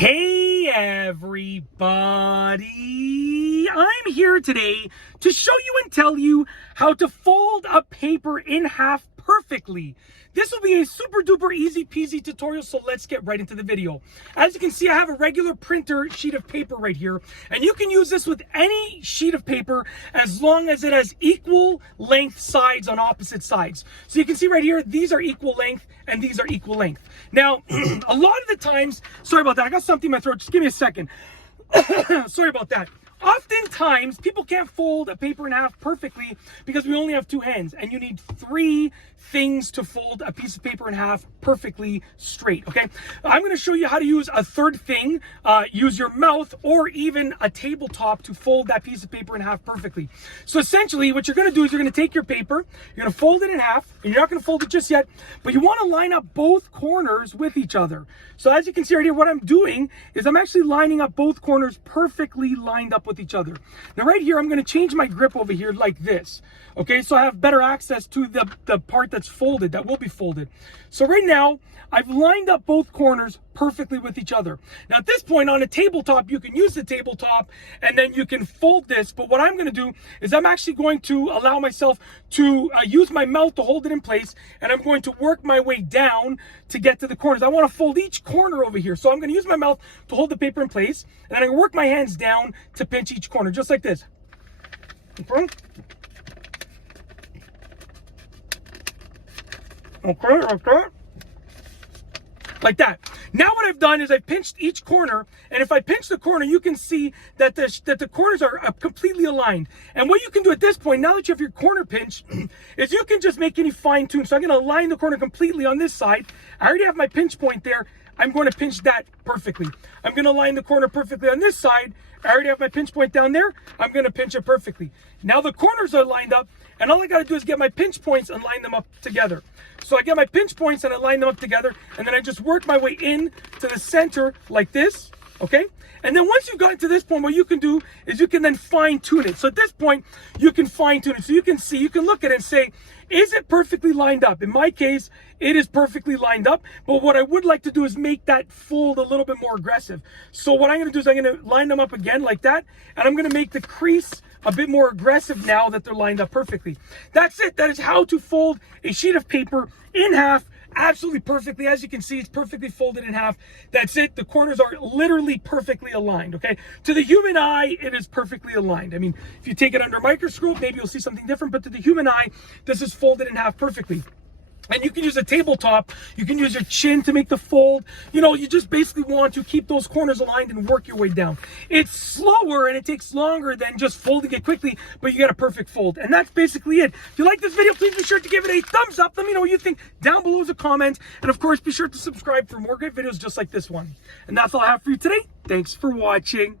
Hey everybody, I'm here today to show you and tell you how to fold a paper in half perfectly. This will be a super duper easy peasy tutorial, so let's get right into the video. As you can see, I have a regular printer sheet of paper right here, and you can use this with any sheet of paper as long as it has equal length sides on opposite sides. So you can see right here, these are equal length and these are equal length. Now, a lot of the times, sorry about that, I got something in my throat, just give me a second. Sorry about that. Oftentimes, people can't fold a paper in half perfectly because we only have two hands, and you need three things to fold a piece of paper in half perfectly straight, okay? I'm going to show you how to use a third thing, use your mouth or even a tabletop to fold that piece of paper in half perfectly. So essentially, what you're going to do is you're going to take your paper, you're going to fold it in half, and you're not going to fold it just yet, but you want to line up both corners with each other. So as you can see right here, what I'm doing is I'm actually lining up both corners perfectly lined up with each other. Now right here, I'm going to change my grip over here like this. Okay, so I have better access to the part that's folded, that will be folded. So right now, I've lined up both corners perfectly with each other. Now at this point on a tabletop, you can use the tabletop and then you can fold this. But what I'm going to do is I'm actually going to allow myself to use my mouth to hold it in place. And I'm going to work my way down to get to the corners. I want to fold each corner over here. So I'm going to use my mouth to hold the paper in place. And then I'm going to work my hands down to pinch each corner, just like this. Okay. Like that. Now what I've done is I've pinched each corner, and if I pinch the corner, you can see that the corners are completely aligned. And what you can do at this point, now that you have your corner pinched, is you can just make any fine tune. So I'm going to align the corner completely on this side. I already have my pinch point there. I'm going to pinch that perfectly. I'm going to line the corner perfectly on this side. I already have my pinch point down there. I'm going to pinch it perfectly. Now the corners are lined up, and all I got to do is get my pinch points and line them up together. So I get my pinch points and I line them up together, and then I just work my way in to the center like this, okay? And then once you've gotten to this point, what you can do is you can then fine tune it. So at this point, you can fine tune it. So you can see, you can look at it and say, is it perfectly lined up? In my case, it is perfectly lined up. But what I would like to do is make that fold a little bit more aggressive. So what I'm going to do is I'm going to line them up again like that. And I'm going to make the crease a bit more aggressive now that they're lined up perfectly. That's it. That is how to fold a sheet of paper in half absolutely perfectly. As you can see, it's perfectly folded in half. That's it. The corners are literally perfectly aligned, okay? To the human eye, it is perfectly aligned. I mean, if you take it under a microscope, maybe you'll see something different, but to the human eye, this is folded in half perfectly. And you can use a tabletop, you can use your chin to make the fold. You know, you just basically want to keep those corners aligned and work your way down. It's slower and it takes longer than just folding it quickly, but you get a perfect fold. And that's basically it. If you like this video, please be sure to give it a thumbs up. Let me know what you think down below as a comment. And of course, be sure to subscribe for more great videos just like this one. And that's all I have for you today. Thanks for watching.